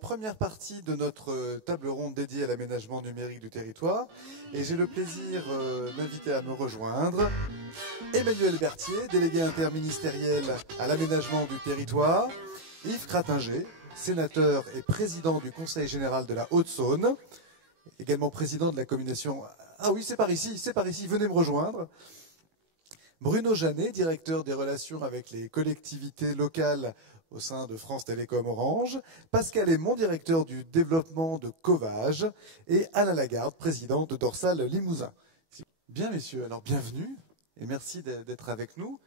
première partie de notre table ronde dédiée à l'aménagement numérique du territoire. Et j'ai le plaisir d'inviter à me rejoindre Emmanuel Berthier, délégué interministériel à l'aménagement du territoire, Yves Cratinger, sénateur et président du Conseil général de la Haute-Saône, également président de la communication... Ah oui, c'est par ici, venez me rejoindre. Bruno Janet, directeur des relations avec les collectivités locales au sein de France Télécom Orange, Pascal Aymon, directeur du développement de Covage, et Alain Lagarde, président de Dorsal Limousin. Bien messieurs, alors bienvenue et merci d'être avec nous.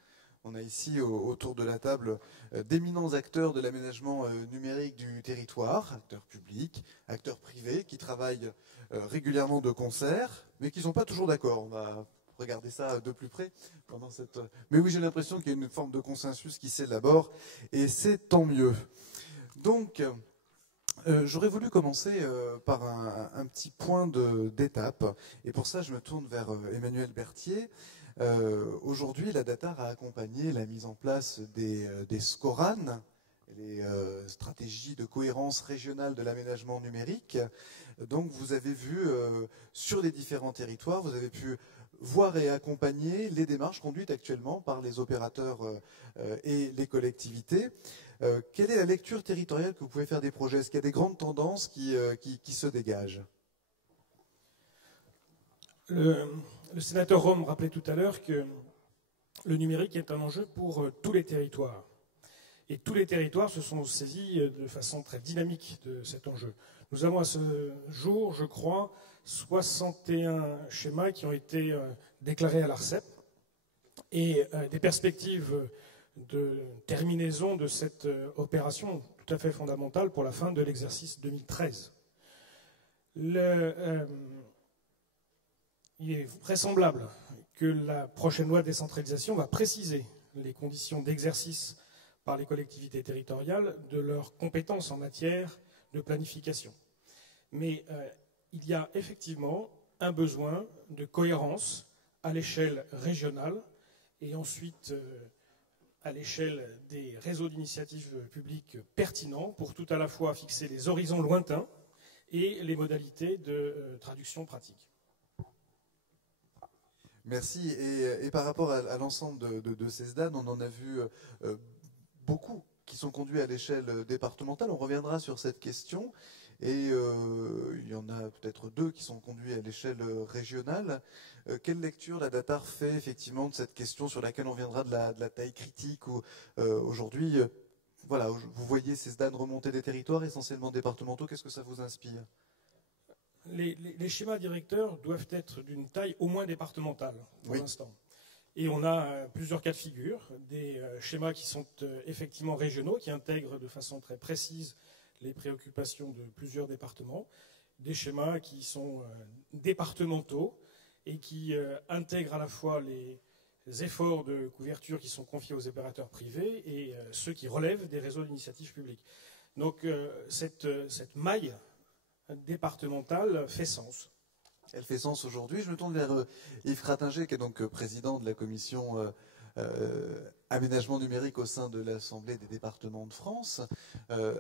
On a ici autour de la table d'éminents acteurs de l'aménagement numérique du territoire, acteurs publics, acteurs privés qui travaillent régulièrement de concert, mais qui ne sont pas toujours d'accord. On va regarder ça de plus près pendant cette... Mais oui, j'ai l'impression qu'il y a une forme de consensus qui s'élabore et c'est tant mieux. Donc, j'aurais voulu commencer par un petit point d'étape. Et pour ça, je me tourne vers Emmanuel Berthier. Aujourd'hui, la DATAR a accompagné la mise en place des SCORAN, les stratégies de cohérence régionale de l'aménagement numérique. Donc, vous avez vu sur les différents territoires, vous avez pu voir et accompagner les démarches conduites actuellement par les opérateurs et les collectivités. Quelle est la lecture territoriale que vous pouvez faire des projets? Est-ce qu'il y a des grandes tendances qui se dégagent? Le sénateur Rome rappelait tout à l'heure que le numérique est un enjeu pour tous les territoires. Et tous les territoires se sont saisis de façon très dynamique de cet enjeu. Nous avons à ce jour, je crois, 61 schémas qui ont été déclarés à l'ARCEP et des perspectives de terminaison de cette opération tout à fait fondamentale pour la fin de l'exercice 2013. Il est vraisemblable que la prochaine loi de décentralisation va préciser les conditions d'exercice par les collectivités territoriales de leurs compétences en matière de planification. Mais il y a effectivement un besoin de cohérence à l'échelle régionale et ensuite à l'échelle des réseaux d'initiatives publiques pertinents pour tout à la fois fixer les horizons lointains et les modalités de traduction pratique. Merci. Et par rapport à l'ensemble de ces SDAN, on en a vu beaucoup qui sont conduits à l'échelle départementale. On reviendra sur cette question. Et il y en a peut-être 2 qui sont conduits à l'échelle régionale. Quelle lecture la DATAR fait effectivement de cette question sur laquelle on viendra de la taille critique où aujourd'hui, voilà, vous voyez ces SDAN remonter des territoires essentiellement départementaux. Qu'est-ce que ça vous inspire? Les schémas directeurs doivent être d'une taille au moins départementale pour l'instant. Et on a plusieurs cas de figure, des schémas qui sont effectivement régionaux, qui intègrent de façon très précise les préoccupations de plusieurs départements, des schémas qui sont départementaux et qui intègrent à la fois les efforts de couverture qui sont confiés aux opérateurs privés et ceux qui relèvent des réseaux d'initiative publique. Donc cette maille départementale fait sens. Elle fait sens aujourd'hui. Je me tourne vers Yves Cratinger, qui est donc président de la commission aménagement numérique au sein de l'Assemblée des départements de France.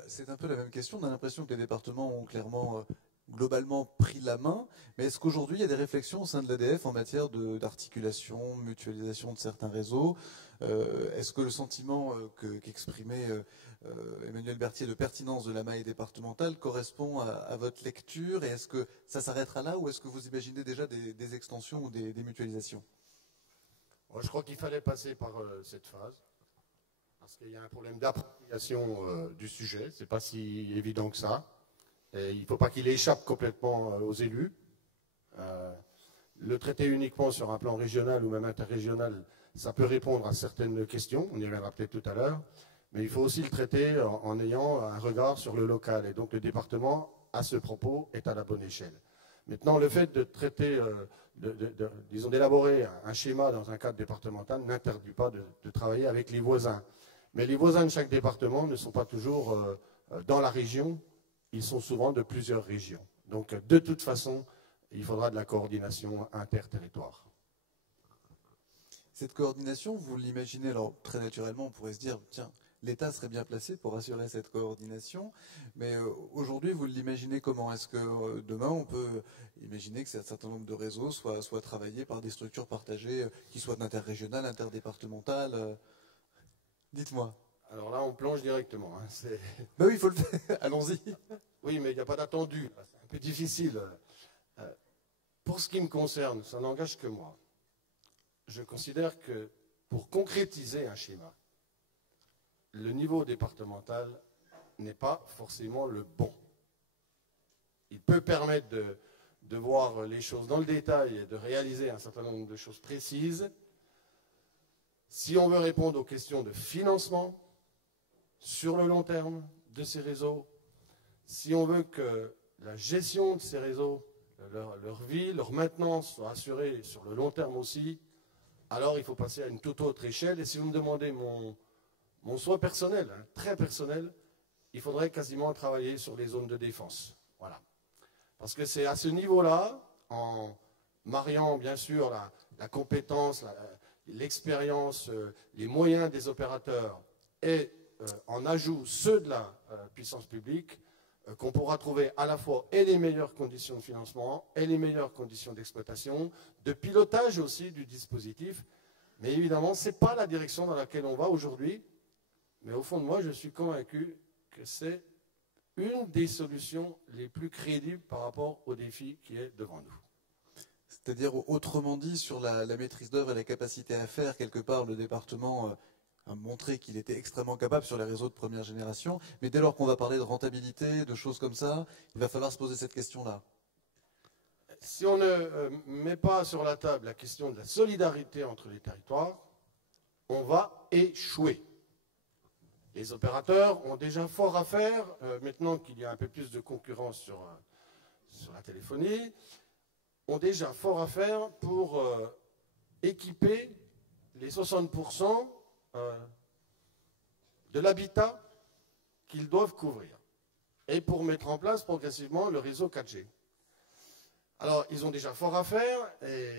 C'est un peu la même question. On a l'impression que les départements ont clairement, globalement, pris la main. Mais est-ce qu'aujourd'hui, il y a des réflexions au sein de l'ADF en matière d'articulation, mutualisation de certains réseaux? Est-ce que le sentiment qu'exprimait Emmanuel Berthier de pertinence de la maille départementale correspond à votre lecture? Et est-ce que ça s'arrêtera là ou est-ce que vous imaginez déjà des extensions ou des mutualisations? Je crois qu'il fallait passer par cette phase, parce qu'il y a un problème d'appropriation du sujet. Ce n'est pas si évident que ça. Et il ne faut pas qu'il échappe complètement aux élus. Le traiter uniquement sur un plan régional ou même interrégional, ça peut répondre à certaines questions, on y reviendra peut-être tout à l'heure, mais il faut aussi le traiter en ayant un regard sur le local. Et donc le département, à ce propos, est à la bonne échelle. Maintenant, le fait de traiter, disons, d'élaborer un schéma dans un cadre départemental n'interdit pas de travailler avec les voisins. Mais les voisins de chaque département ne sont pas toujours dans la région, ils sont souvent de plusieurs régions. Donc, de toute façon, il faudra de la coordination interterritoire. Cette coordination, vous l'imaginez, alors très naturellement, on pourrait se dire, tiens, l'État serait bien placé pour assurer cette coordination. Mais aujourd'hui, vous l'imaginez comment? Est-ce que demain, on peut imaginer que un certain nombre de réseaux soient travaillés par des structures partagées qui soient interrégionales, interdépartementales? Dites-moi. Alors là, on plonge directement. Hein, ben oui, il faut le faire. Allons-y. Oui, mais il n'y a pas d'attendu. C'est un peu difficile. Pour ce qui me concerne, ça n'engage que moi. Je considère que pour concrétiser un schéma, le niveau départemental n'est pas forcément le bon. Il peut permettre de voir les choses dans le détail et de réaliser un certain nombre de choses précises. Si on veut répondre aux questions de financement sur le long terme de ces réseaux, si on veut que la gestion de ces réseaux, leur vie, leur maintenance soit assurée sur le long terme aussi, alors il faut passer à une toute autre échelle. Et si vous me demandez mon souhait personnel, hein, très personnel, il faudrait quasiment travailler sur les zones de défense. Voilà. Parce que c'est à ce niveau-là, en mariant bien sûr la compétence, l'expérience, les moyens des opérateurs et en ajout ceux de la puissance publique, qu'on pourra trouver à la fois et les meilleures conditions de financement et les meilleures conditions d'exploitation, de pilotage aussi du dispositif. Mais évidemment, ce n'est pas la direction dans laquelle on va aujourd'hui. Mais au fond de moi, je suis convaincu que c'est une des solutions les plus crédibles par rapport au défi qui est devant nous. C'est-à-dire, autrement dit, sur la maîtrise d'œuvre et la capacité à faire, quelque part, le département a montré qu'il était extrêmement capable sur les réseaux de première génération. Mais dès lors qu'on va parler de rentabilité, de choses comme ça, il va falloir se poser cette question-là. Si on ne met pas sur la table la question de la solidarité entre les territoires, on va échouer. Les opérateurs ont déjà fort à faire, maintenant qu'il y a un peu plus de concurrence sur la téléphonie, ont déjà fort à faire pour équiper les 60% de l'habitat qu'ils doivent couvrir et pour mettre en place progressivement le réseau 4G. Alors, ils ont déjà fort à faire et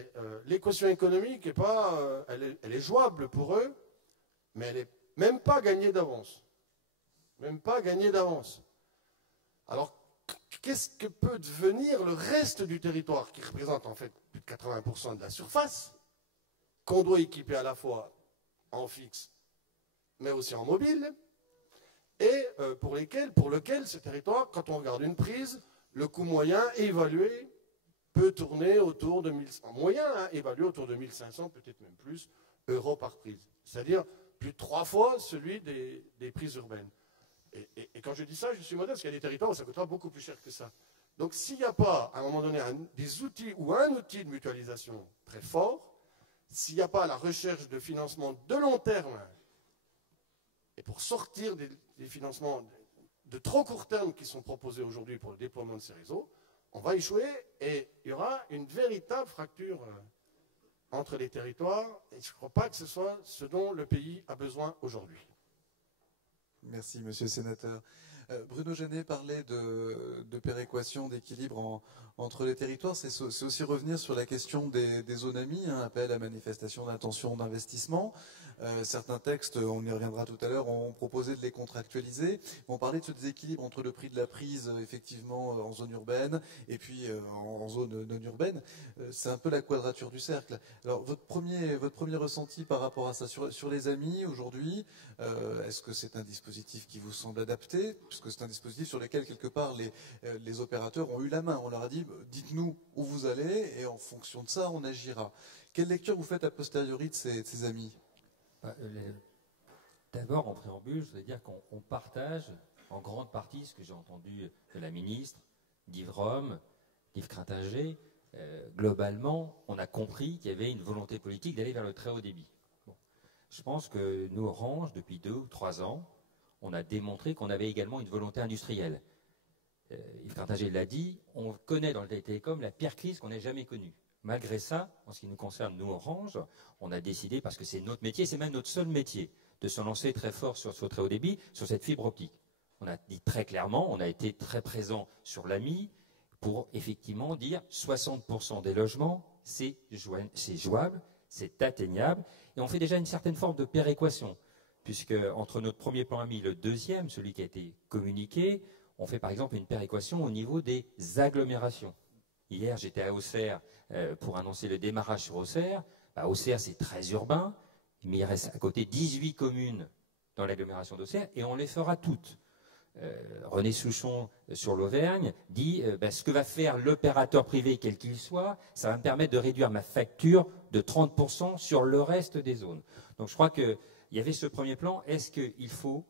l'équation économique elle est jouable pour eux, mais elle n'est même pas gagnée d'avance. Même pas gagnée d'avance. Alors, qu'est-ce que peut devenir le reste du territoire qui représente en fait plus de 80% de la surface, qu'on doit équiper à la fois en fixe, mais aussi en mobile, et pour lequel ce territoire, quand on regarde une prise, le coût moyen évalué peut tourner autour de 1100, moyen évalué autour de 1500, peut-être même plus, euros par prise. C'est-à-dire plus de 3 fois celui des prises urbaines. Et quand je dis ça, je suis modeste, parce qu'il y a des territoires où ça coûtera beaucoup plus cher que ça. Donc s'il n'y a pas, à un moment donné, des outils ou un outil de mutualisation très fort, s'il n'y a pas la recherche de financement de long terme, et pour sortir des financements de trop court terme qui sont proposés aujourd'hui pour le déploiement de ces réseaux, on va échouer et il y aura une véritable fracture entre les territoires. Et je ne crois pas que ce soit ce dont le pays a besoin aujourd'hui. Merci, monsieur le sénateur. Bruno Genet parlait de péréquation, d'équilibre entre les territoires. C'est aussi revenir sur la question des zones amies, appel à manifestation d'intention d'investissement. Certains textes, on y reviendra tout à l'heure, ont proposé de les contractualiser. On parlait de ce déséquilibre entre le prix de la prise, effectivement, en zone urbaine et puis en zone non urbaine. C'est un peu la quadrature du cercle. Alors, votre premier ressenti par rapport à ça, sur les amis, aujourd'hui, est-ce que c'est un dispositif qui vous semble adapté? Puisque c'est un dispositif sur lequel, quelque part, les opérateurs ont eu la main. On leur a dit, dites-nous où vous allez, et en fonction de ça, on agira. Quelle lecture vous faites a posteriori de ces amis? D'abord, en préambule, je voudrais dire qu'on partage en grande partie ce que j'ai entendu de la ministre, d'Yves Rome, d'Yves Crintinger. Globalement, on a compris qu'il y avait une volonté politique d'aller vers le très haut débit. Bon. Je pense que nous, Orange, depuis 2 ou 3 ans, on a démontré qu'on avait également une volonté industrielle. Yves Crintinger l'a dit, on connaît dans le télécom la pire crise qu'on ait jamais connue. Malgré ça, en ce qui nous concerne, nous, Orange, on a décidé, parce que c'est notre métier, c'est même notre seul métier, de se lancer très fort sur ce très haut débit, sur cette fibre optique. On a dit très clairement, on a été très présent sur l'AMI pour effectivement dire 60% des logements, c'est jouable, c'est atteignable, et on fait déjà une certaine forme de péréquation. puisque entre notre premier plan AMI et le deuxième, celui qui a été communiqué, on fait par exemple une péréquation au niveau des agglomérations. Hier, j'étais à Auxerre pour annoncer le démarrage sur Auxerre. Auxerre, c'est très urbain, mais il reste à côté 18 communes dans l'agglomération d'Auxerre, et on les fera toutes. René Souchon, sur l'Auvergne, dit ce que va faire l'opérateur privé, quel qu'il soit, ça va me permettre de réduire ma facture de 30% sur le reste des zones. Donc je crois qu'il y avait ce premier plan. Est-ce qu'il faut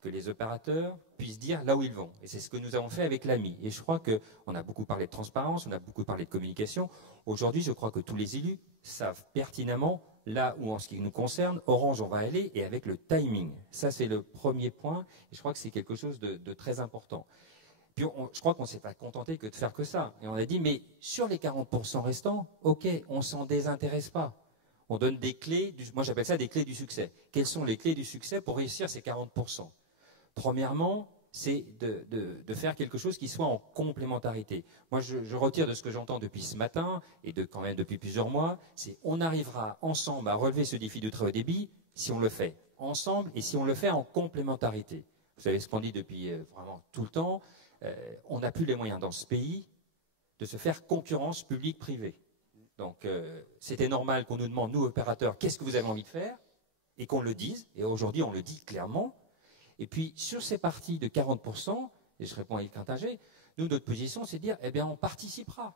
que les opérateurs puissent dire là où ils vont? Et c'est ce que nous avons fait avec l'AMI. Et je crois qu'on a beaucoup parlé de transparence, on a beaucoup parlé de communication. Aujourd'hui, je crois que tous les élus savent pertinemment là où, en ce qui nous concerne, Orange, on va aller, et avec le timing. Ça, c'est le premier point, et je crois que c'est quelque chose de très important. Puis, je crois qu'on ne s'est pas contenté que de faire que ça. Et on a dit, mais sur les 40% restants, ok, on ne s'en désintéresse pas. On donne des clés, moi j'appelle ça des clés du succès. Quelles sont les clés du succès pour réussir ces 40%? Premièrement, c'est de faire quelque chose qui soit en complémentarité. Moi, je retire de ce que j'entends depuis ce matin, et quand même depuis plusieurs mois, c'est on arrivera ensemble à relever ce défi du très haut débit si on le fait ensemble et si on le fait en complémentarité. Vous savez ce qu'on dit depuis vraiment tout le temps, on n'a plus les moyens dans ce pays de se faire concurrence publique-privée. Donc, c'était normal qu'on nous demande, nous opérateurs, qu'est-ce que vous avez envie de faire, et qu'on le dise, et aujourd'hui on le dit clairement. Et puis, sur ces parties de 40%, et je réponds à Yves Quintinger, nous, notre position, c'est de dire, eh bien, on participera.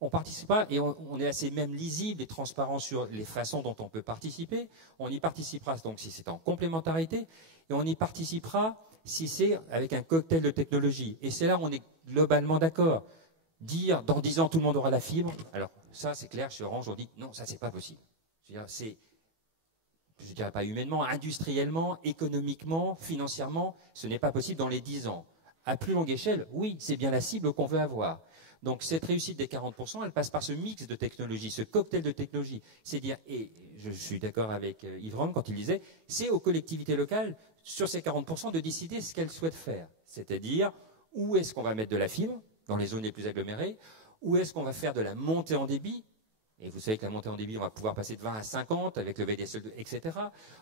On participera, et on est assez même lisible et transparent sur les façons dont on peut participer. On y participera, donc, si c'est en complémentarité, et on y participera si c'est avec un cocktail de technologie. Et c'est là où on est globalement d'accord. Dire, dans 10 ans, tout le monde aura la fibre, alors, ça, c'est clair, chez Orange, on dit, non, ça, c'est pas possible. Je veux dire, c'est... Je ne dirais pas humainement, industriellement, économiquement, financièrement, ce n'est pas possible dans les 10 ans. À plus longue échelle, oui, c'est bien la cible qu'on veut avoir. Donc cette réussite des 40%, elle passe par ce mix de technologies, ce cocktail de technologies. C'est dire, et je suis d'accord avec Yves Rome quand il disait, c'est aux collectivités locales, sur ces 40%, de décider ce qu'elles souhaitent faire. C'est-à-dire, où est-ce qu'on va mettre de la fibre, dans les zones les plus agglomérées, où est-ce qu'on va faire de la montée en débit. Et vous savez que la montée en débit, on va pouvoir passer de 20 à 50 avec le VDSL, etc.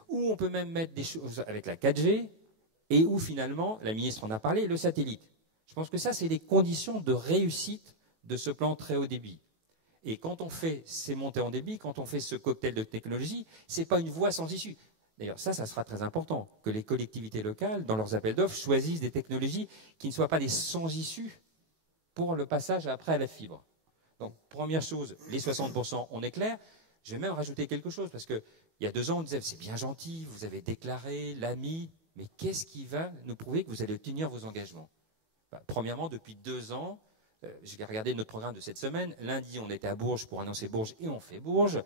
Ou on peut même mettre des choses avec la 4G, et où finalement, la ministre en a parlé, le satellite. Je pense que ça, c'est les conditions de réussite de ce plan très haut débit. Et quand on fait ces montées en débit, quand on fait ce cocktail de technologie, ce n'est pas une voie sans issue. D'ailleurs, ça sera très important, que les collectivités locales, dans leurs appels d'offres, choisissent des technologies qui ne soient pas des sans issue pour le passage après à la fibre. Donc, première chose, les 60%, on est clair. Je vais même rajouter quelque chose, parce qu'il y a 2 ans, on disait, c'est bien gentil, vous avez déclaré, l'AMI, mais qu'est-ce qui va nous prouver que vous allez tenir vos engagements? Premièrement, depuis 2 ans, j'ai regardé notre programme de cette semaine. Lundi, on était à Bourges pour annoncer Bourges, et on fait Bourges.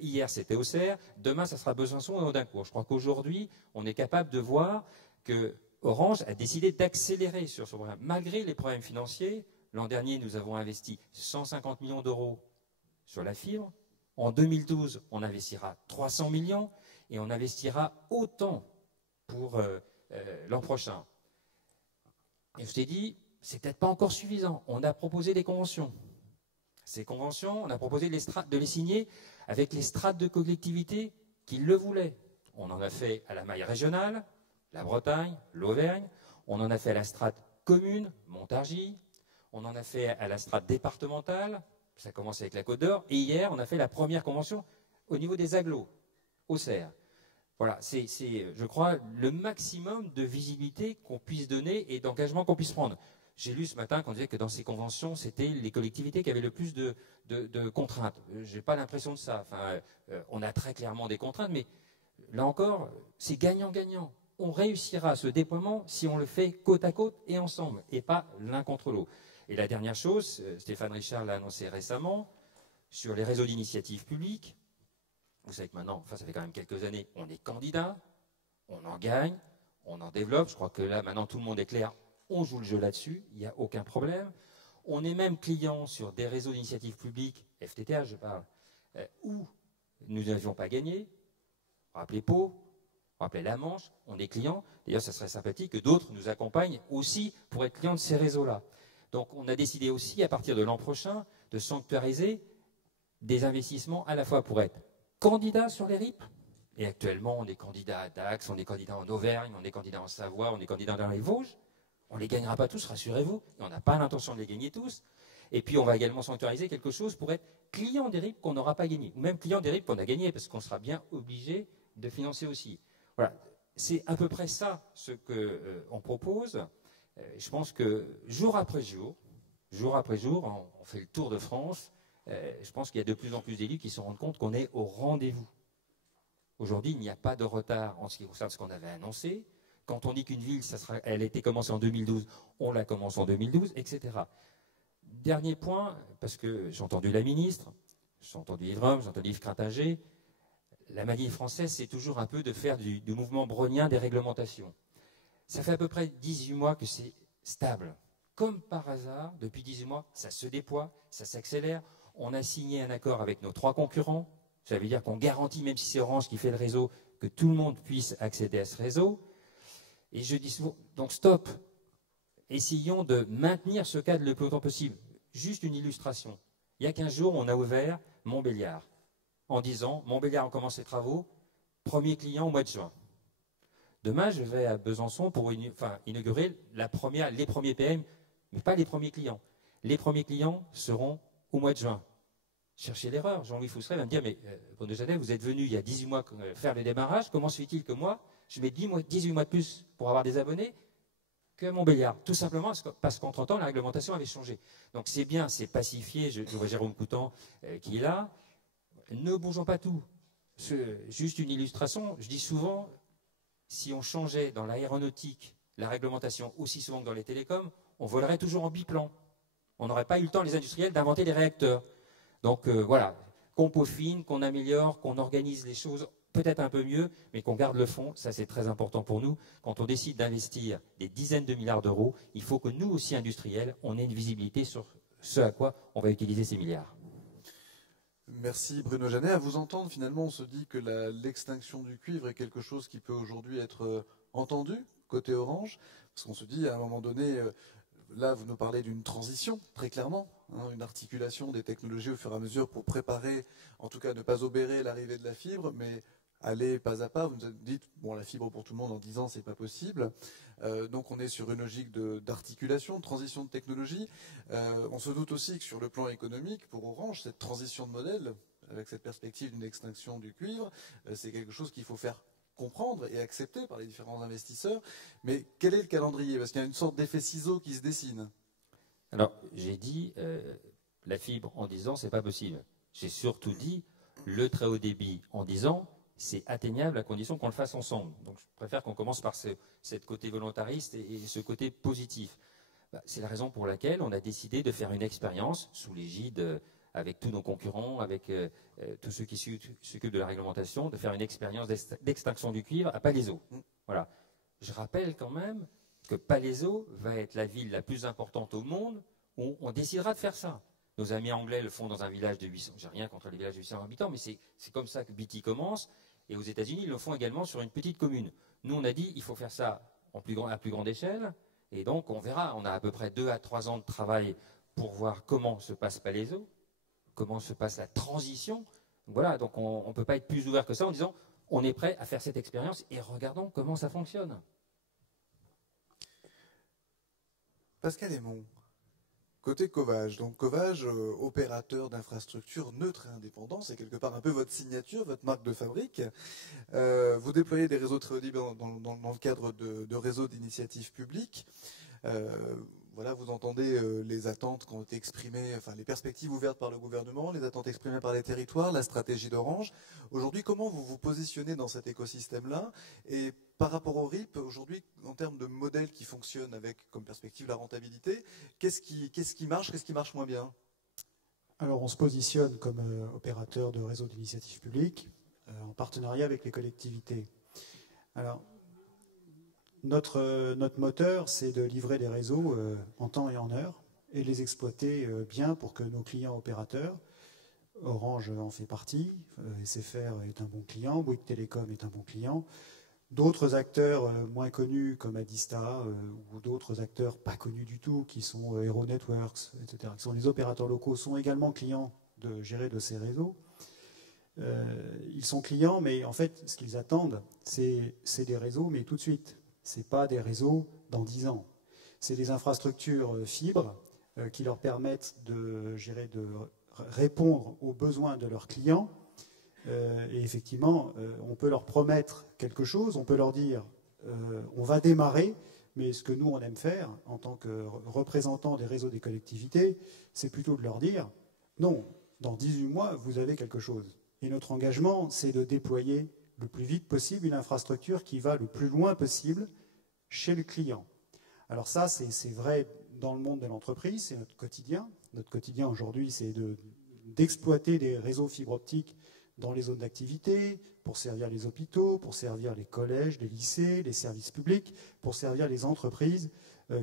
Hier, c'était Auxerre. Demain, ça sera Besançon et Audincourt. Je crois qu'aujourd'hui, on est capable de voir que Orange a décidé d'accélérer sur son programme, malgré les problèmes financiers. L'an dernier, nous avons investi 150 millions d'euros sur la fibre. En 2012, on investira 300 millions et on investira autant pour l'an prochain. Et je t'ai dit, c'est peut-être pas encore suffisant. On a proposé des conventions. Ces conventions, on a proposé de les signer avec les strates de collectivités qui le voulaient. On en a fait à la maille régionale, la Bretagne, l'Auvergne. On en a fait à la strate commune, Montargis. On en a fait à la strate départementale, ça commence avec la Côte d'Or, et hier, on a fait la première convention au niveau des agglos, Auxerre. Voilà, c'est, je crois, le maximum de visibilité qu'on puisse donner et d'engagement qu'on puisse prendre. J'ai lu ce matin qu'on disait que dans ces conventions, c'était les collectivités qui avaient le plus de contraintes. Je n'ai pas l'impression de ça. Enfin, on a très clairement des contraintes, mais là encore, c'est gagnant-gagnant. On réussira ce déploiement si on le fait côte à côte et ensemble, et pas l'un contre l'autre. Et la dernière chose, Stéphane Richard l'a annoncé récemment, sur les réseaux d'initiative publique. Vous savez que maintenant, enfin ça fait quand même quelques années, on est candidat, on en gagne, on en développe. Je crois que là, maintenant, tout le monde est clair, on joue le jeu là-dessus, il n'y a aucun problème. On est même client sur des réseaux d'initiative publique, FTTH je parle, où nous n'avions pas gagné. Rappelez Pau, rappelez la Manche, on est client. D'ailleurs, ça serait sympathique que d'autres nous accompagnent aussi pour être clients de ces réseaux-là. Donc, on a décidé aussi, à partir de l'an prochain, de sanctuariser des investissements à la fois pour être candidat sur les RIP, Et actuellement, on est candidat à Dax, on est candidat en Auvergne, on est candidat en Savoie, on est candidat dans les Vosges. On ne les gagnera pas tous, rassurez-vous. Et on n'a pas l'intention de les gagner tous. Et puis, on va également sanctuariser quelque chose pour être client des RIP qu'on n'aura pas gagné. Ou même client des RIP qu'on a gagné, parce qu'on sera bien obligé de financer aussi. Voilà. C'est à peu près ça ce qu'on propose. Je pense que jour après jour, on fait le tour de France. Je pense qu'il y a de plus en plus d'élus qui se rendent compte qu'on est au rendez-vous. Aujourd'hui, il n'y a pas de retard en ce qui concerne ce qu'on avait annoncé. Quand on dit qu'une ville, elle a été commencée en 2012, on la commence en 2012, etc. Dernier point, parce que j'ai entendu la ministre, j'ai entendu Yves Rome, j'ai entendu Yves Crintager. La manie française, c'est toujours un peu de faire du mouvement brownien des réglementations. Ça fait à peu près 18 mois que c'est stable. Comme par hasard, depuis 18 mois, ça se déploie, ça s'accélère. On a signé un accord avec nos 3 concurrents. Ça veut dire qu'on garantit, même si c'est Orange qui fait le réseau, que tout le monde puisse accéder à ce réseau. Et je dis souvent, donc stop. Essayons de maintenir ce cadre le plus longtemps possible. Juste une illustration. Il y a 15 jours, on a ouvert Montbéliard en disant, Montbéliard, on commence les travaux, premier client au mois de juin. Demain, je vais à Besançon pour inaugurer les premiers PM, mais pas les premiers clients. Les premiers clients seront au mois de juin. Cherchez l'erreur. Jean-Louis Fousseret va me dire, mais Bruno Jeannet, vous êtes venu il y a 18 mois faire le démarrage, comment se fait-il que moi, je mets 18 mois de plus pour avoir des abonnés que Montbéliard? Tout simplement parce qu'entre-temps, la réglementation avait changé. Donc c'est bien, c'est pacifié. Je vois Jérôme Coutan qui est là. Ne bougeons pas tout. Juste une illustration, je dis souvent, si on changeait dans l'aéronautique la réglementation aussi souvent que dans les télécoms, on volerait toujours en biplan. On n'aurait pas eu le temps, les industriels, d'inventer des réacteurs. Donc voilà, qu'on peaufine, qu'on améliore, qu'on organise les choses peut-être un peu mieux, mais qu'on garde le fond, ça c'est très important pour nous. Quand on décide d'investir des dizaines de milliards d'euros, il faut que nous aussi, industriels, on ait une visibilité sur ce à quoi on va utiliser ces milliards. Merci Bruno Jeannet. À vous entendre, finalement, on se dit que l'extinction du cuivre est quelque chose qui peut aujourd'hui être entendu côté Orange, parce qu'on se dit à un moment donné, là vous nous parlez d'une transition, très clairement, hein, une articulation des technologies au fur et à mesure pour préparer, en tout cas ne pas obérer l'arrivée de la fibre, mais aller pas à pas. Vous nous dites, bon, la fibre pour tout le monde en 10 ans, c'est pas possible. Donc on est sur une logique d'articulation, de transition de technologie. On se doute aussi que sur le plan économique, pour Orange, cette transition de modèle, avec cette perspective d'une extinction du cuivre, c'est quelque chose qu'il faut faire comprendre et accepter par les différents investisseurs. Mais quel est le calendrier? Parce qu'il y a une sorte d'effet ciseau qui se dessine. Alors, j'ai dit, la fibre en 10 ans, c'est pas possible. J'ai surtout dit, le très haut débit en 10 ans, c'est atteignable à condition qu'on le fasse ensemble. Donc, je préfère qu'on commence par ce côté volontariste et ce côté positif. C'est la raison pour laquelle on a décidé de faire une expérience sous l'égide, avec tous nos concurrents, avec tous ceux qui s'occupent de la réglementation, de faire une expérience d'extinction du cuivre à Palaiseau. Voilà. Je rappelle quand même que Palaiseau va être la ville la plus importante au monde où on décidera de faire ça. Nos amis anglais le font dans un village de 800, j'ai rien contre les villages de 800 habitants, mais c'est comme ça que BT commence. Et aux États-Unis, ils le font également sur une petite commune. Nous, on a dit il faut faire ça à plus grande échelle. Et donc, on verra. On a à peu près 2 à 3 ans de travail pour voir comment se passe Palaiseau, comment se passe la transition. Voilà, donc on ne peut pas être plus ouvert que ça en disant on est prêt à faire cette expérience et regardons comment ça fonctionne. Pascal Aymon, côté Covage. Donc Covage, opérateur d'infrastructures neutres et indépendants, c'est quelque part un peu votre signature, votre marque de fabrique. Vous déployez des réseaux très haut débit dans le cadre de réseaux d'initiatives publiques. Voilà, vous entendez les attentes qui ont été exprimées, enfin les perspectives ouvertes par le gouvernement, les attentes exprimées par les territoires, la stratégie d'Orange. Aujourd'hui, comment vous vous positionnez dans cet écosystème-là? Et par rapport au RIP, aujourd'hui, en termes de modèle qui fonctionne avec comme perspective la rentabilité, qu'est-ce qui marche, qu'est-ce qui marche moins bien? Alors, on se positionne comme opérateur de réseau d'initiative publique en partenariat avec les collectivités. Alors, notre moteur, c'est de livrer des réseaux en temps et en heure et les exploiter bien pour que nos clients opérateurs, Orange en fait partie, SFR est un bon client, Bouygues Télécom est un bon client, d'autres acteurs moins connus comme Adista ou d'autres acteurs pas connus du tout qui sont Hero Networks, etc., qui sont les opérateurs locaux, sont également clients gérés de ces réseaux. Ils sont clients, mais en fait, ce qu'ils attendent, c'est des réseaux, mais tout de suite. Ce n'est pas des réseaux dans 10 ans. C'est des infrastructures fibres qui leur permettent de répondre aux besoins de leurs clients. Et effectivement, on peut leur promettre quelque chose, on peut leur dire on va démarrer, mais ce que nous, on aime faire en tant que représentants des réseaux des collectivités, c'est plutôt de leur dire non, dans 18 mois, vous avez quelque chose. Et notre engagement, c'est de déployer le plus vite possible une infrastructure qui va le plus loin possible chez le client. Alors ça, c'est vrai dans le monde de l'entreprise, c'est notre quotidien. Notre quotidien aujourd'hui, c'est d'exploiter des réseaux fibre optique dans les zones d'activité, pour servir les hôpitaux, pour servir les collèges, les lycées, les services publics, pour servir les entreprises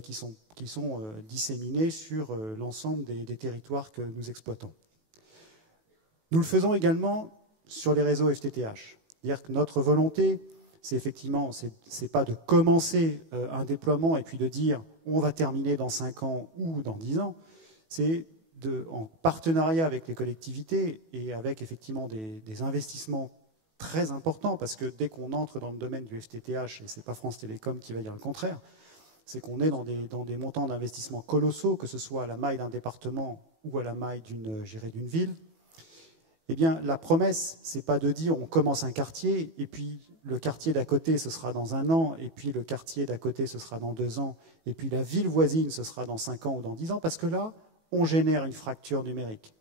qui sont disséminées sur l'ensemble des territoires que nous exploitons. Nous le faisons également sur les réseaux FTTH. C'est-à-dire que notre volonté, c'est effectivement, c'est pas de commencer un déploiement et puis de dire on va terminer dans 5 ans ou dans 10 ans, c'est en partenariat avec les collectivités et avec effectivement des investissements très importants, parce que dès qu'on entre dans le domaine du FTTH, et ce n'est pas France Télécom qui va dire le contraire, c'est qu'on est dans des montants d'investissement colossaux, que ce soit à la maille d'un département ou à la maille d'une ville. Eh bien, la promesse, ce n'est pas de dire on commence un quartier, et puis le quartier d'à côté, ce sera dans 1 an, et puis le quartier d'à côté, ce sera dans 2 ans, et puis la ville voisine, ce sera dans 5 ans ou dans 10 ans, parce que là, on génère une fracture numérique.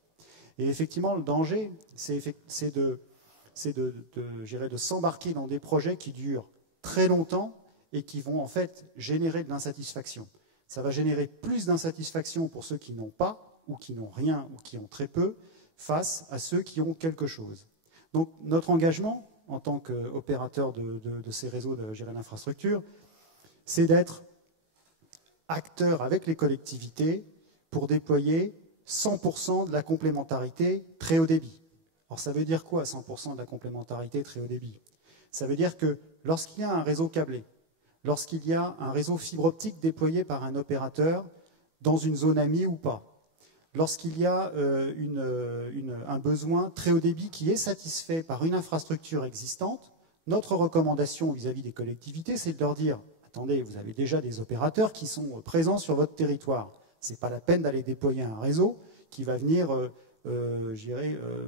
Et effectivement, le danger, c'est de s'embarquer dans des projets qui durent très longtemps et qui vont en fait générer de l'insatisfaction. Ça va générer plus d'insatisfaction pour ceux qui n'ont pas, ou qui n'ont rien, ou qui ont très peu, face à ceux qui ont quelque chose. Donc notre engagement, en tant qu'opérateur de ces réseaux d'infrastructure, c'est d'être acteur avec les collectivités pour déployer 100% de la complémentarité très haut débit. Alors ça veut dire quoi 100% de la complémentarité très haut débit? Ça veut dire que lorsqu'il y a un réseau câblé, lorsqu'il y a un réseau fibre optique déployé par un opérateur dans une zone AMI ou pas, lorsqu'il y a un besoin très haut débit qui est satisfait par une infrastructure existante, notre recommandation vis-à-vis des collectivités, c'est de leur dire « Attendez, vous avez déjà des opérateurs qui sont présents sur votre territoire. Ce n'est pas la peine d'aller déployer un réseau qui va venir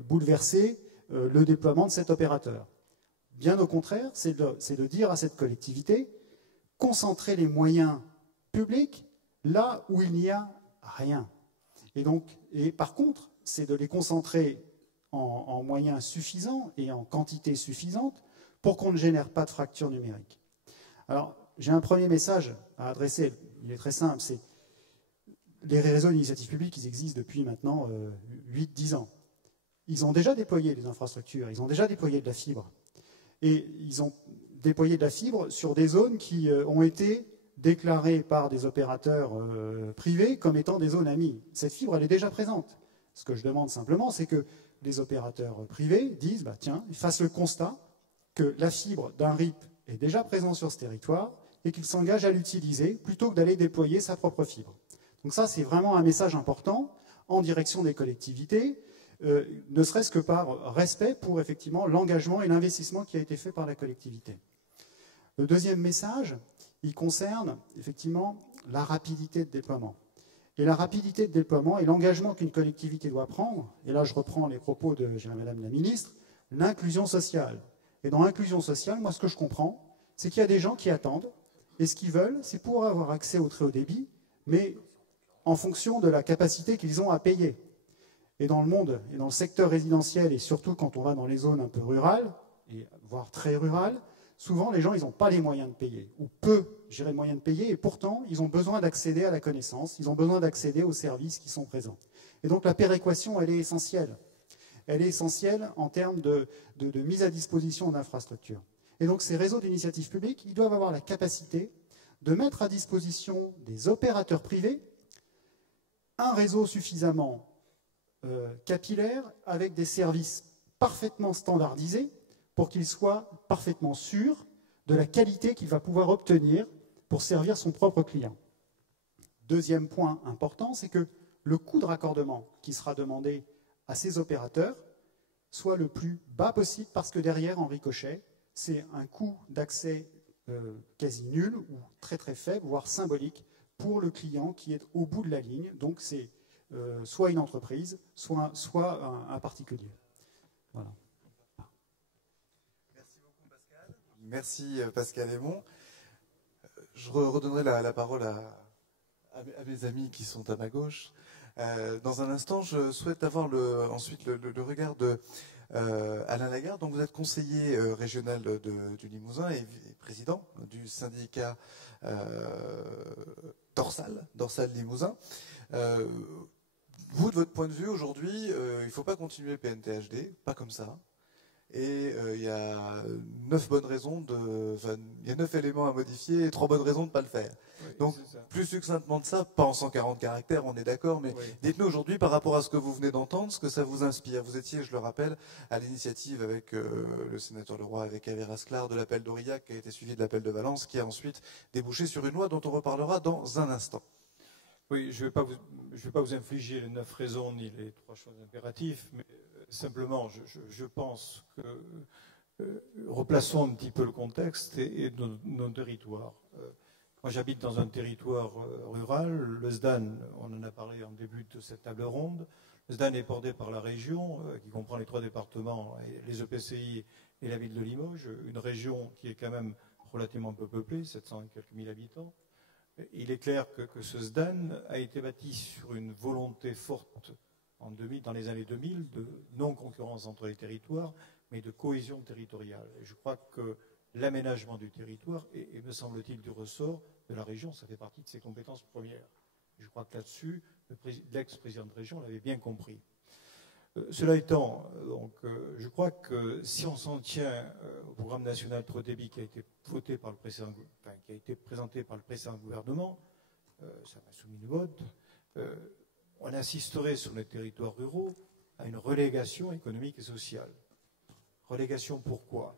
bouleverser le déploiement de cet opérateur. » Bien au contraire, c'est de dire à cette collectivité « Concentrez les moyens publics là où il n'y a rien. » Et par contre, c'est de les concentrer en moyens suffisants et en quantité suffisante pour qu'on ne génère pas de fracture numérique. Alors, j'ai un premier message à adresser, il est très simple, c'est les réseaux d'initiative publique, ils existent depuis maintenant 8-10 ans. Ils ont déjà déployé des infrastructures, ils ont déjà déployé de la fibre. Et ils ont déployé de la fibre sur des zones qui ont été déclarées par des opérateurs privés comme étant des zones AMI. Cette fibre, elle est déjà présente. Ce que je demande simplement, c'est que les opérateurs privés disent, bah, tiens, ils fassent le constat que la fibre d'un RIP est déjà présente sur ce territoire et qu'ils s'engagent à l'utiliser plutôt que d'aller déployer sa propre fibre. Donc ça, c'est vraiment un message important en direction des collectivités, ne serait-ce que par respect pour effectivement l'engagement et l'investissement qui a été fait par la collectivité. Le deuxième message, il concerne effectivement la rapidité de déploiement. Et la rapidité de déploiement et l'engagement qu'une collectivité doit prendre, et là je reprends les propos de Madame la Ministre, l'inclusion sociale. Et dans l'inclusion sociale, moi ce que je comprends, c'est qu'il y a des gens qui attendent, et ce qu'ils veulent, c'est pouvoir avoir accès au très haut débit, mais en fonction de la capacité qu'ils ont à payer. Et dans le monde, et dans le secteur résidentiel, et surtout quand on va dans les zones un peu rurales, et voire très rurales, souvent les gens, ils n'ont pas les moyens de payer, ou peu, les moyens de payer, et pourtant, ils ont besoin d'accéder à la connaissance, ils ont besoin d'accéder aux services qui sont présents. Et donc la péréquation, elle est essentielle. Elle est essentielle en termes de mise à disposition d'infrastructures. Et donc ces réseaux d'initiative publique, ils doivent avoir la capacité de mettre à disposition des opérateurs privés un réseau suffisamment capillaire avec des services parfaitement standardisés pour qu'il soit parfaitement sûr de la qualité qu'il va pouvoir obtenir pour servir son propre client. Deuxième point important, c'est que le coût de raccordement qui sera demandé à ces opérateurs soit le plus bas possible, parce que derrière, en ricochet, c'est un coût d'accès quasi nul ou très très faible, voire symbolique, pour le client qui est au bout de la ligne. Donc c'est soit une entreprise, soit un particulier. Voilà. Merci beaucoup Pascal. Merci Pascal Aymon. Je redonnerai la parole à mes amis qui sont à ma gauche. Dans un instant, je souhaite avoir ensuite le regard de Alain Lagarde. Donc vous êtes conseiller régional du Limousin et président du syndicat Dorsal Limousin. Vous, de votre point de vue, aujourd'hui, il ne faut pas continuer PNTHD, pas comme ça. Et il y a 9 bonnes raisons il y a 9 éléments à modifier et 3 bonnes raisons de ne pas le faire. Oui, donc, plus succinctement de ça, pas en 140 caractères, on est d'accord, mais oui. Dites-nous aujourd'hui, par rapport à ce que vous venez d'entendre, ce que ça vous inspire. Vous étiez, je le rappelle, à l'initiative avec le sénateur Leroy, avec Avéras Clar, de l'appel d'Aurillac, qui a été suivi de l'appel de Valence, qui a ensuite débouché sur une loi dont on reparlera dans un instant. Oui, je ne vais pas vous infliger les 9 raisons ni les 3 choses impératifs, mais simplement, je pense que replaçons un petit peu le contexte et nos territoires. Moi, j'habite dans un territoire rural. Le SDAN, on en a parlé en début de cette table ronde. Le SDAN est bordé par la région, qui comprend les 3 départements, les EPCI et la ville de Limoges, une région qui est quand même relativement peu peuplée, 700 et quelques mille habitants. Il est clair que ce SDAN a été bâti sur une volonté forte dans les années 2000 de non-concurrence entre les territoires, mais de cohésion territoriale. Et je crois que l'aménagement du territoire est, me semble-t-il, du ressort de la région. Ça fait partie de ses compétences premières. Je crois que là-dessus, l'ex-président de région l'avait bien compris. Cela étant, je crois que si on s'en tient au programme national très haut débit qui a été voté par le précédent, qui a été présenté par le précédent gouvernement, ça m'a soumis une vote, on assisterait sur les territoires ruraux à une relégation économique et sociale. Relégation pourquoi?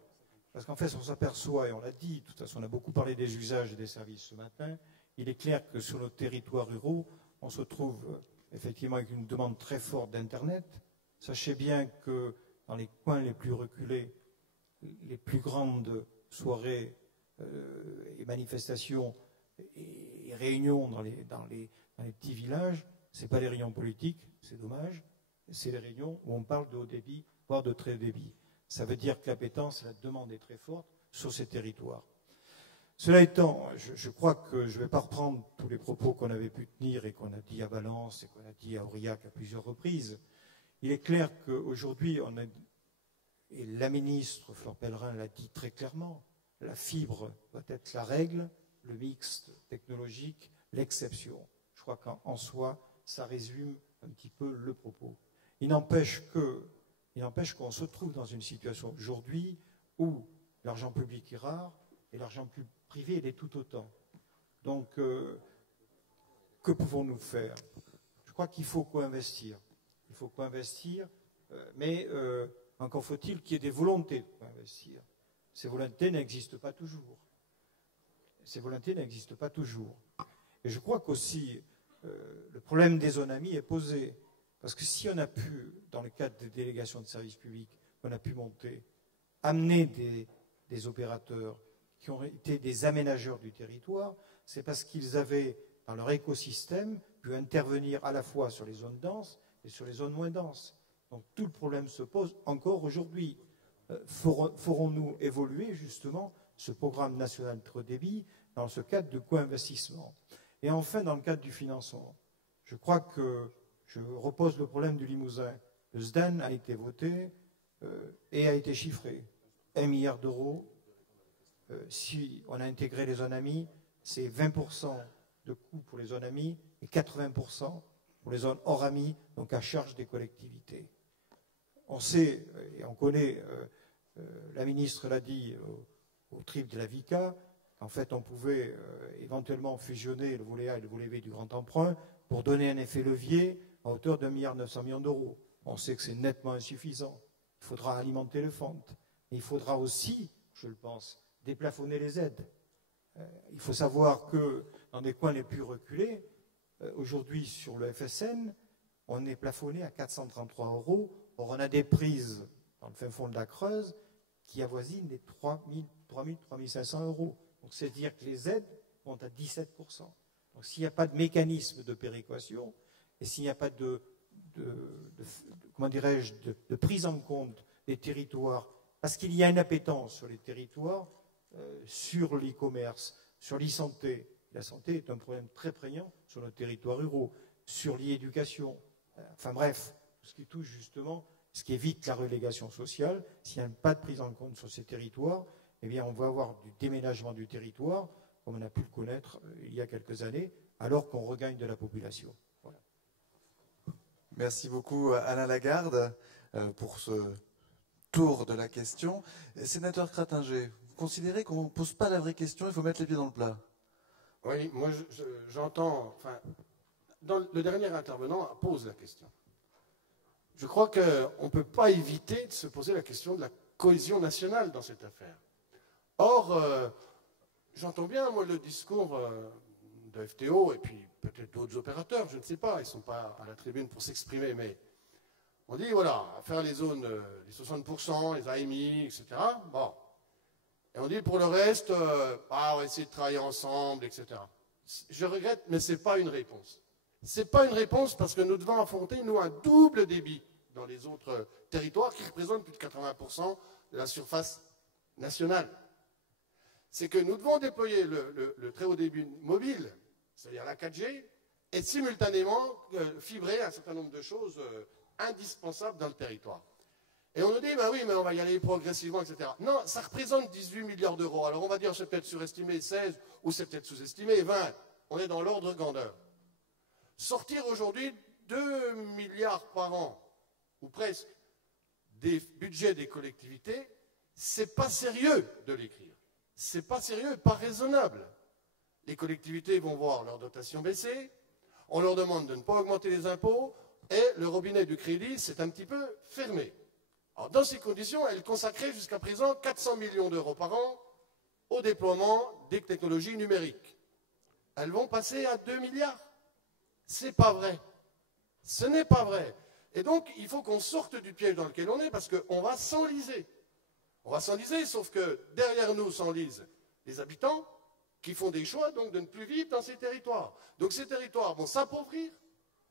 Parce qu'en fait, on s'aperçoit, et on l'a dit, de toute façon, on a beaucoup parlé des usages et des services ce matin, il est clair que sur nos territoires ruraux, on se trouve effectivement avec une demande très forte d'Internet. Sachez bien que dans les coins les plus reculés, les plus grandes soirées et manifestations et réunions dans les petits villages, ce n'est pas les réunions politiques, c'est dommage, c'est les réunions où on parle de haut débit, voire de très haut débit. Ça veut dire que l'appétence, la demande est très forte sur ces territoires. Cela étant, je crois que je ne vais pas reprendre tous les propos qu'on avait pu tenir et qu'on a dit à Valence et qu'on a dit à Aurillac à plusieurs reprises. Il est clair qu'aujourd'hui, et la ministre Fleur Pellerin l'a dit très clairement, la fibre doit être la règle, le mixte technologique, l'exception. Je crois qu'en soi, ça résume un petit peu le propos. Il n'empêche qu'on se trouve dans une situation aujourd'hui où l'argent public est rare et l'argent privé, il est tout autant. Donc, que pouvons-nous faire? Je crois qu'il faut co-investir. Il faut co-investir, mais encore faut-il qu'il y ait des volontés de co-investir. Ces volontés n'existent pas toujours. Et je crois qu'aussi, le problème des zones amies est posé. Parce que si on a pu, dans le cadre des délégations de services publics, on a pu amener des opérateurs qui ont été des aménageurs du territoire, c'est parce qu'ils avaient, dans leur écosystème, pu intervenir à la fois sur les zones denses et sur les zones moins denses. Donc tout le problème se pose encore aujourd'hui. Ferons-nous évoluer justement ce programme national très haut débit dans ce cadre de co-investissement? Et enfin, dans le cadre du financement, je crois que je repose le problème du Limousin. Le SDAN a été voté et a été chiffré. 1 milliard d'euros. Si on a intégré les zones amies, c'est 20% de coûts pour les zones amies et 80% pour les zones hors amies, donc à charge des collectivités. On sait et on connaît, la ministre l'a dit au trip de la VICA, qu'en fait on pouvait éventuellement fusionner le volet A et le volet B du grand emprunt pour donner un effet levier à hauteur d'1,9 milliard d'euros. On sait que c'est nettement insuffisant. Il faudra alimenter le fonds. Et il faudra aussi, je le pense, déplafonner les aides. Il faut savoir que dans des coins les plus reculés, aujourd'hui sur le FSN, on est plafonné à 433 €. Or, on a des prises dans le fin fond de la Creuse, qui avoisinent les 3 500 euros. Donc c'est dire que les aides vont à 17%. Donc s'il n'y a pas de mécanisme de péréquation, et s'il n'y a pas comment dirais-je, de prise en compte des territoires, parce qu'il y a une appétence sur les territoires, sur l'e-commerce, sur l'e-santé. La santé est un problème très prégnant sur nos territoires ruraux, sur l'e-éducation. Enfin bref, ce qui touche justement, ce qui évite la relégation sociale. S'il n'y a pas de prise en compte sur ces territoires, eh bien on va avoir du déménagement du territoire, comme on a pu le connaître il y a quelques années, alors qu'on regagne de la population. Voilà. Merci beaucoup Alain Lagarde pour ce tour de la question. Sénateur Cratinger, vous considérez qu'on ne pose pas la vraie question, il faut mettre les pieds dans le plat? Oui, moi j'entends, enfin, le dernier intervenant pose la question. Je crois qu'on ne peut pas éviter de se poser la question de la cohésion nationale dans cette affaire. Or, j'entends bien, moi, le discours de FTO et puis peut-être d'autres opérateurs, je ne sais pas, ils ne sont pas à la tribune pour s'exprimer, mais on dit, voilà, faire les zones, les 60%, les AMI, etc. Bon. Et on dit, pour le reste, on va essayer de travailler ensemble, etc. Je regrette, mais ce n'est pas une réponse. Ce n'est pas une réponse parce que nous devons affronter, nous, un double débit dans les autres territoires qui représentent plus de 80% de la surface nationale. C'est que nous devons déployer le très haut débit mobile, c'est-à-dire la 4G, et simultanément fibrer un certain nombre de choses indispensables dans le territoire. Et on nous dit, ben oui, mais on va y aller progressivement, etc. Non, ça représente 18 milliards d'euros. Alors on va dire, c'est peut-être surestimé 16, ou c'est peut-être sous-estimé 20. On est dans l'ordre grandeur. Sortir aujourd'hui 2 milliards par an, ou presque, des budgets des collectivités, c'est pas sérieux de l'écrire. C'est pas sérieux, pas raisonnable. Les collectivités vont voir leur dotation baisser, on leur demande de ne pas augmenter les impôts, et le robinet du crédit s'est un petit peu fermé. Alors, dans ces conditions, elles consacraient jusqu'à présent 400 millions d'euros par an au déploiement des technologies numériques. Elles vont passer à 2 milliards. C'est pas vrai. Ce n'est pas vrai. Et donc, il faut qu'on sorte du piège dans lequel on est parce qu'on va s'enliser. On va s'enliser, sauf que derrière nous s'enlisent les habitants qui font des choix donc de ne plus vivre dans ces territoires. Donc ces territoires vont s'appauvrir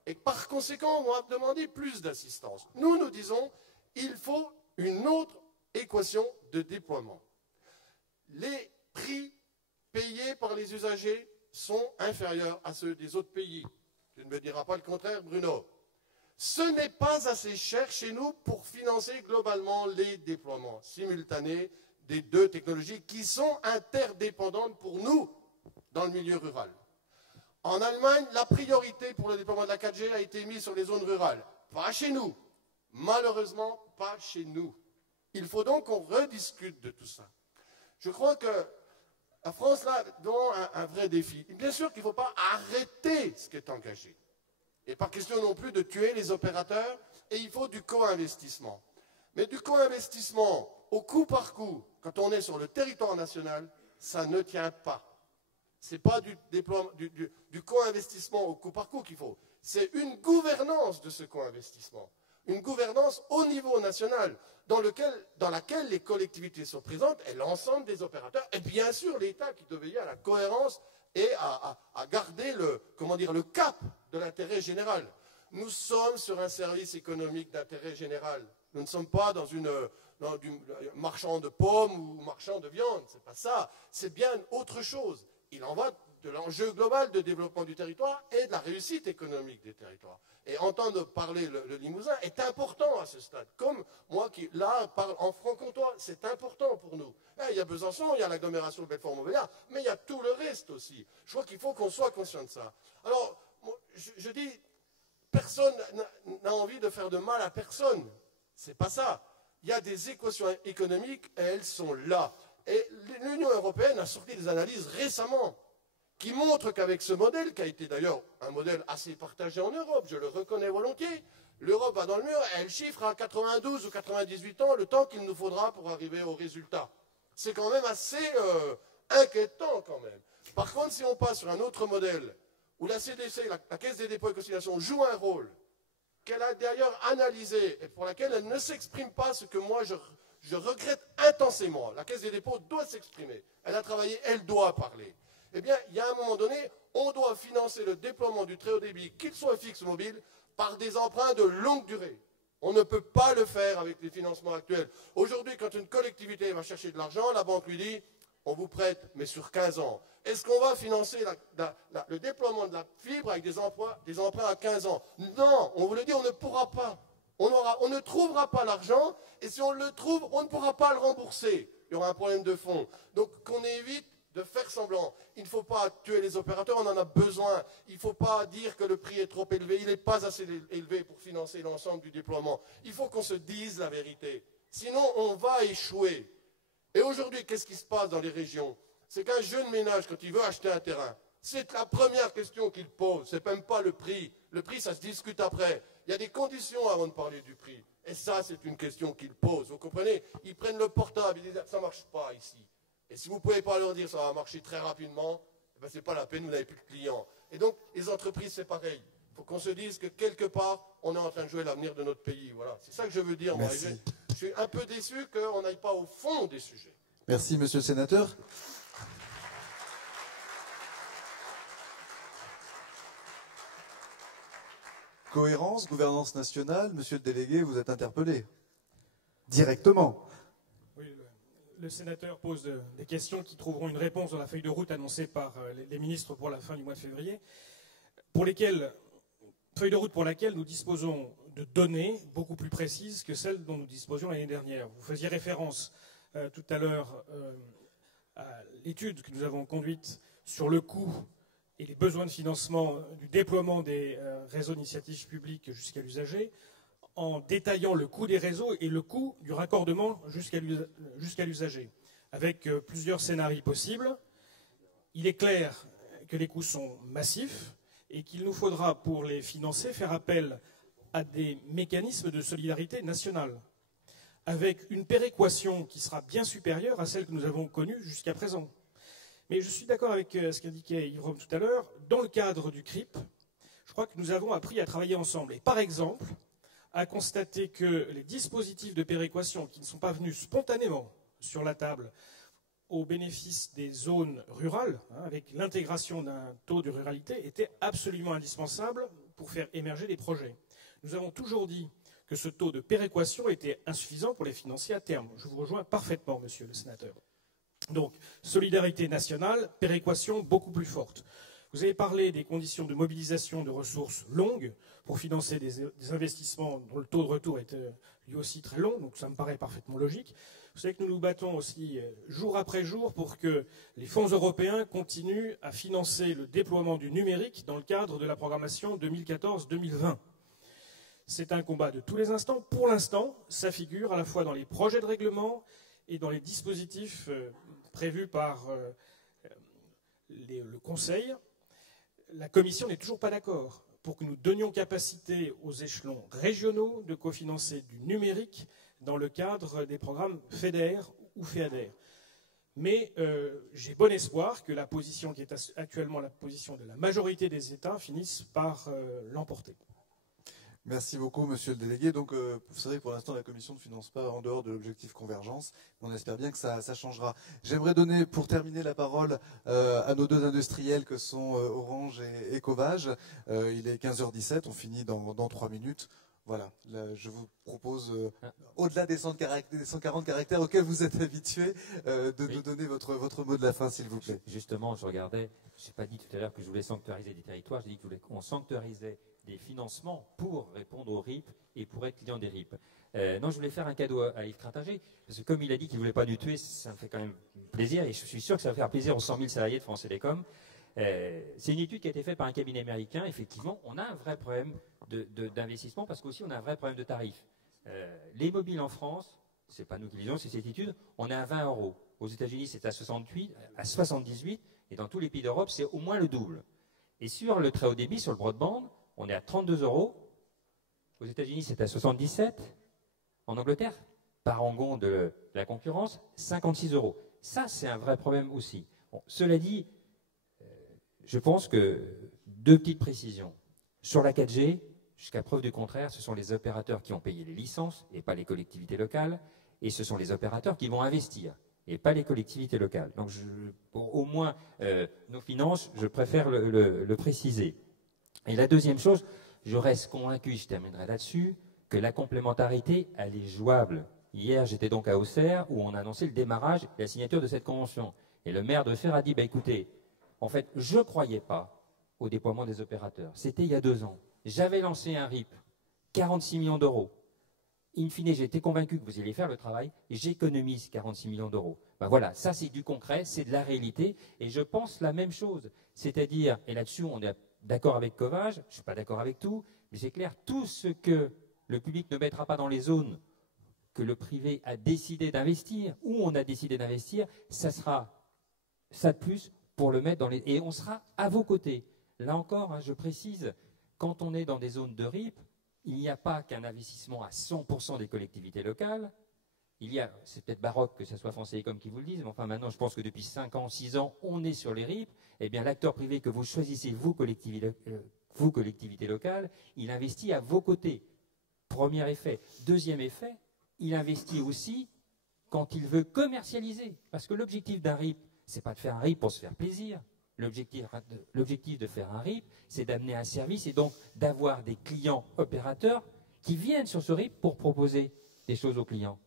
et par conséquent, on va demander plus d'assistance. Nous, nous disons, il faut une autre équation de déploiement. Les prix payés par les usagers sont inférieurs à ceux des autres pays. Tu ne me diras pas le contraire, Bruno. Ce n'est pas assez cher chez nous pour financer globalement les déploiements simultanés des deux technologies qui sont interdépendantes pour nous dans le milieu rural. En Allemagne, la priorité pour le déploiement de la 4G a été mise sur les zones rurales. Pas chez nous. Malheureusement, pas chez nous. Il faut donc qu'on rediscute de tout ça. Je crois que la France, là, devant un vrai défi. Bien sûr qu'il ne faut pas arrêter ce qui est engagé. Et pas question non plus de tuer les opérateurs, et il faut du co-investissement. Mais du co-investissement au coup par coup, quand on est sur le territoire national, ça ne tient pas. Ce n'est pas du co-investissement au coup par coup qu'il faut. C'est une gouvernance de ce co-investissement. Une gouvernance au niveau national, dans laquelle les collectivités sont présentes, et l'ensemble des opérateurs, et bien sûr l'État qui doit veiller à la cohérence et à garder le cap de l'intérêt général. Nous sommes sur un service économique d'intérêt général. Nous ne sommes pas dans du marchand de pommes ou marchand de viande. Ce n'est pas ça. C'est bien autre chose. Il en va de l'enjeu global de développement du territoire et de la réussite économique des territoires. Et entendre parler le Limousin est important à ce stade. Comme moi qui, là, parle en franc-comtois, c'est important pour nous. Là, il y a Besançon, il y a l'agglomération de Belfort-Montbéliard, mais il y a tout le reste aussi. Je crois qu'il faut qu'on soit conscient de ça. Alors, je dis, personne n'a envie de faire de mal à personne. C'est pas ça. Il y a des équations économiques et elles sont là. Et l'Union européenne a sorti des analyses récemment qui montrent qu'avec ce modèle, qui a été d'ailleurs un modèle assez partagé en Europe, je le reconnais volontiers, l'Europe va dans le mur et elle chiffre à 92 ou 98 ans le temps qu'il nous faudra pour arriver au résultat. C'est quand même assez inquiétant quand même. Par contre, si on passe sur un autre modèle, où la CDC, la Caisse des dépôts et consignations, joue un rôle, qu'elle a d'ailleurs analysée et pour laquelle elle ne s'exprime pas, ce que moi je regrette intensément. La Caisse des dépôts doit s'exprimer. Elle a travaillé, elle doit parler. Eh bien, il y a un moment donné, on doit financer le déploiement du très haut débit, qu'il soit fixe ou mobile, par des emprunts de longue durée. On ne peut pas le faire avec les financements actuels. Aujourd'hui, quand une collectivité va chercher de l'argent, la banque lui dit « on vous prête, mais sur 15 ans ». Est-ce qu'on va financer le déploiement de la fibre avec des emprunts à 15 ans? Non, on vous le dit, on ne pourra pas. On ne trouvera pas l'argent, et si on le trouve, on ne pourra pas le rembourser. Il y aura un problème de fond. Donc, qu'on évite de faire semblant. Il ne faut pas tuer les opérateurs, on en a besoin. Il ne faut pas dire que le prix est trop élevé. Il n'est pas assez élevé pour financer l'ensemble du déploiement. Il faut qu'on se dise la vérité. Sinon, on va échouer. Et aujourd'hui, qu'est-ce qui se passe dans les régions? C'est qu'un jeune ménage, quand il veut acheter un terrain, c'est la première question qu'il pose. Ce n'est même pas le prix. Le prix, ça se discute après. Il y a des conditions avant de parler du prix. Et ça, c'est une question qu'ils posent. Vous comprenez? Ils prennent le portable, ils disent « ça ne marche pas ici ». Et si vous ne pouvez pas leur dire « ça va marcher très rapidement », ben, ce n'est pas la peine, vous n'avez plus de clients. Et donc, les entreprises, c'est pareil. Il faut qu'on se dise que quelque part, on est en train de jouer l'avenir de notre pays. Voilà, c'est ça que je veux dire. Moi. Je suis un peu déçu qu'on n'aille pas au fond des sujets. Merci, monsieur le sénateur. Cohérence, gouvernance nationale, monsieur le délégué, vous êtes interpellé directement. Oui, le sénateur pose des questions qui trouveront une réponse dans la feuille de route annoncée par les ministres pour la fin du mois de février, feuille de route pour laquelle nous disposons de données beaucoup plus précises que celles dont nous disposions l'année dernière. Vous faisiez référence tout à l'heure à l'étude que nous avons conduite sur le coût et les besoins de financement du déploiement des réseaux d'initiative publique jusqu'à l'usager, en détaillant le coût des réseaux et le coût du raccordement jusqu'à l'usager, avec plusieurs scénarios possibles. Il est clair que les coûts sont massifs et qu'il nous faudra, pour les financer, faire appel à des mécanismes de solidarité nationale, avec une péréquation qui sera bien supérieure à celle que nous avons connue jusqu'à présent. Mais je suis d'accord avec ce qu'indiquait Yves Rome tout à l'heure. Dans le cadre du CRIP, je crois que nous avons appris à travailler ensemble. Et par exemple, à constater que les dispositifs de péréquation qui ne sont pas venus spontanément sur la table au bénéfice des zones rurales, avec l'intégration d'un taux de ruralité, étaient absolument indispensables pour faire émerger des projets. Nous avons toujours dit que ce taux de péréquation était insuffisant pour les financer à terme. Je vous rejoins parfaitement, monsieur le sénateur. Donc, solidarité nationale, péréquation beaucoup plus forte. Vous avez parlé des conditions de mobilisation de ressources longues pour financer des investissements dont le taux de retour est lui aussi très long, donc ça me paraît parfaitement logique. Vous savez que nous nous battons aussi jour après jour pour que les fonds européens continuent à financer le déploiement du numérique dans le cadre de la programmation 2014-2020. C'est un combat de tous les instants. Pour l'instant, ça figure à la fois dans les projets de règlement et dans les dispositifs prévus par le Conseil. La Commission n'est toujours pas d'accord pour que nous donnions capacité aux échelons régionaux de cofinancer du numérique dans le cadre des programmes FEDER ou FEADER. Mais j'ai bon espoir que la position qui est actuellement la position de la majorité des États finisse par l'emporter. Merci beaucoup, monsieur le délégué. Donc, vous savez, pour l'instant, la Commission ne finance pas en dehors de l'objectif convergence. On espère bien que ça changera. J'aimerais donner, pour terminer, la parole à nos deux industriels que sont Orange et Ecovage. Il est 15h17, on finit dans 3 minutes. Voilà, là, je vous propose, au-delà des 140 caractères auxquels vous êtes habitués, de nous donner votre mot de la fin, s'il vous plaît. Justement, je regardais, je n'ai pas dit tout à l'heure que je voulais sanctuariser des territoires, j'ai dit qu'on sanctuarisait des financements pour répondre aux RIP et pour être client des RIP. Non, je voulais faire un cadeau à Yves Crintanger, parce que comme il a dit qu'il ne voulait pas nous tuer, ça me fait quand même plaisir, et je suis sûr que ça va faire plaisir aux 100 000 salariés de France Télécom. C'est une étude qui a été faite par un cabinet américain. Effectivement, on a un vrai problème d'investissement, parce qu'aussi on a un vrai problème de tarifs. Les mobiles en France, ce n'est pas nous qui le disons, c'est cette étude, on est à 20 €. Aux États-Unis, c'est à 78, et dans tous les pays d'Europe, c'est au moins le double. Et sur le très haut débit, sur le broadband, on est à 32 €. Aux États-Unis, c'est à 77. En Angleterre, parangon de la concurrence, 56 €. Ça, c'est un vrai problème aussi. Bon, cela dit, je pense que 2 petites précisions. Sur la 4G, jusqu'à preuve du contraire, ce sont les opérateurs qui ont payé les licences et pas les collectivités locales, et ce sont les opérateurs qui vont investir et pas les collectivités locales. Donc, pour au moins nos finances, je préfère le préciser. Et la deuxième chose, je reste convaincu, je terminerai là-dessus, que la complémentarité, elle est jouable. Hier, j'étais donc à Auxerre, où on a annoncé le démarrage et la signature de cette convention. Et le maire de Auxerre a dit, écoutez, en fait, je ne croyais pas au déploiement des opérateurs. C'était il y a 2 ans. J'avais lancé un RIP, 46 millions d'euros. In fine, j'étais convaincu que vous alliez faire le travail et j'économise 46 millions d'euros. Voilà, ça c'est du concret, c'est de la réalité et je pense la même chose. C'est-à-dire, et là-dessus on est d'accord avec Covage, je ne suis pas d'accord avec tout, mais c'est clair, tout ce que le public ne mettra pas dans les zones que le privé a décidé d'investir, où on a décidé d'investir, ça sera ça de plus pour le mettre dans les... Et on sera à vos côtés. Là encore, je précise, quand on est dans des zones de RIP, il n'y a pas qu'un investissement à 100% des collectivités locales. Il y a, c'est peut-être baroque que ce soit français comme qui vous le disent, mais enfin maintenant je pense que depuis 5 ans, 6 ans, on est sur les RIP. Eh bien l'acteur privé que vous choisissez, vous collectivités locales, il investit à vos côtés. Premier effet. Deuxième effet, il investit aussi quand il veut commercialiser. Parce que l'objectif d'un RIP, c'est pas de faire un RIP pour se faire plaisir. L'objectif de faire un RIP, c'est d'amener un service et donc d'avoir des clients opérateurs qui viennent sur ce RIP pour proposer des choses aux clients.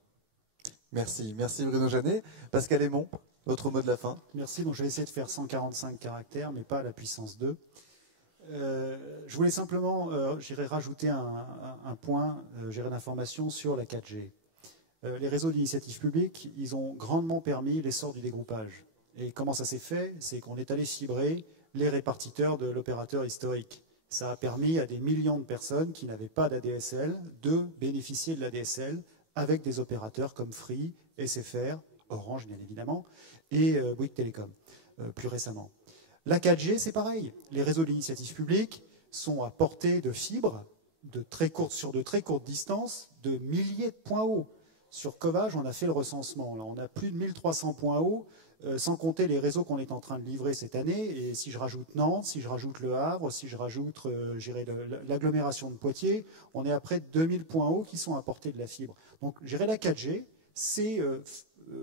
Merci, merci Bruno Jeannet. Pascal Aymon, votre mot de la fin. Merci, donc je vais essayer de faire 145 caractères, mais pas à la puissance 2. Je voulais simplement, j'irai rajouter un point, d'information sur la 4G. Les réseaux d'initiative publique, ils ont grandement permis l'essor du dégroupage. Et comment ça s'est fait? C'est qu'on est allé cibrer les répartiteurs de l'opérateur historique. Ça a permis à des millions de personnes qui n'avaient pas d'ADSL de bénéficier de l'ADSL avec des opérateurs comme Free, SFR, Orange bien évidemment, et Bouygues Telecom, plus récemment. La 4G, c'est pareil. Les réseaux d'initiative publique sont à portée de fibres sur de très courtes distances, de milliers de points hauts. Sur Covage, on a fait le recensement. Là, on a plus de 1300 points hauts, sans compter les réseaux qu'on est en train de livrer cette année. Et si je rajoute Nantes, si je rajoute Le Havre, si je rajoute l'agglomération de Poitiers, on est à près de 2000 points hauts qui sont à portée de la fibre. Donc, la 4G, c'est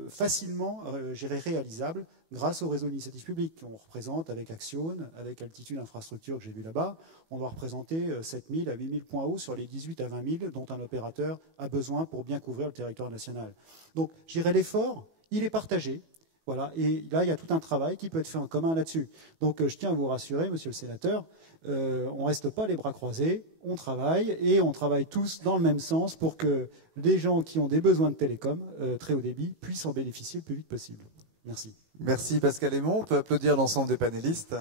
facilement réalisable grâce au réseau d'initiative publique qu'on représente avec Axione, avec Altitude Infrastructure que j'ai vu là-bas. On doit représenter 7000 à 8000 points hauts sur les 18 à 20 000 dont un opérateur a besoin pour bien couvrir le territoire national. Donc, l'effort, il est partagé. Voilà. Et là, il y a tout un travail qui peut être fait en commun là-dessus. Donc, je tiens à vous rassurer, monsieur le sénateur, on ne reste pas les bras croisés, on travaille, et on travaille tous dans le même sens pour que les gens qui ont des besoins de télécom très haut débit puissent en bénéficier le plus vite possible. Merci. Merci Pascal Aymon. On peut applaudir l'ensemble des panélistes.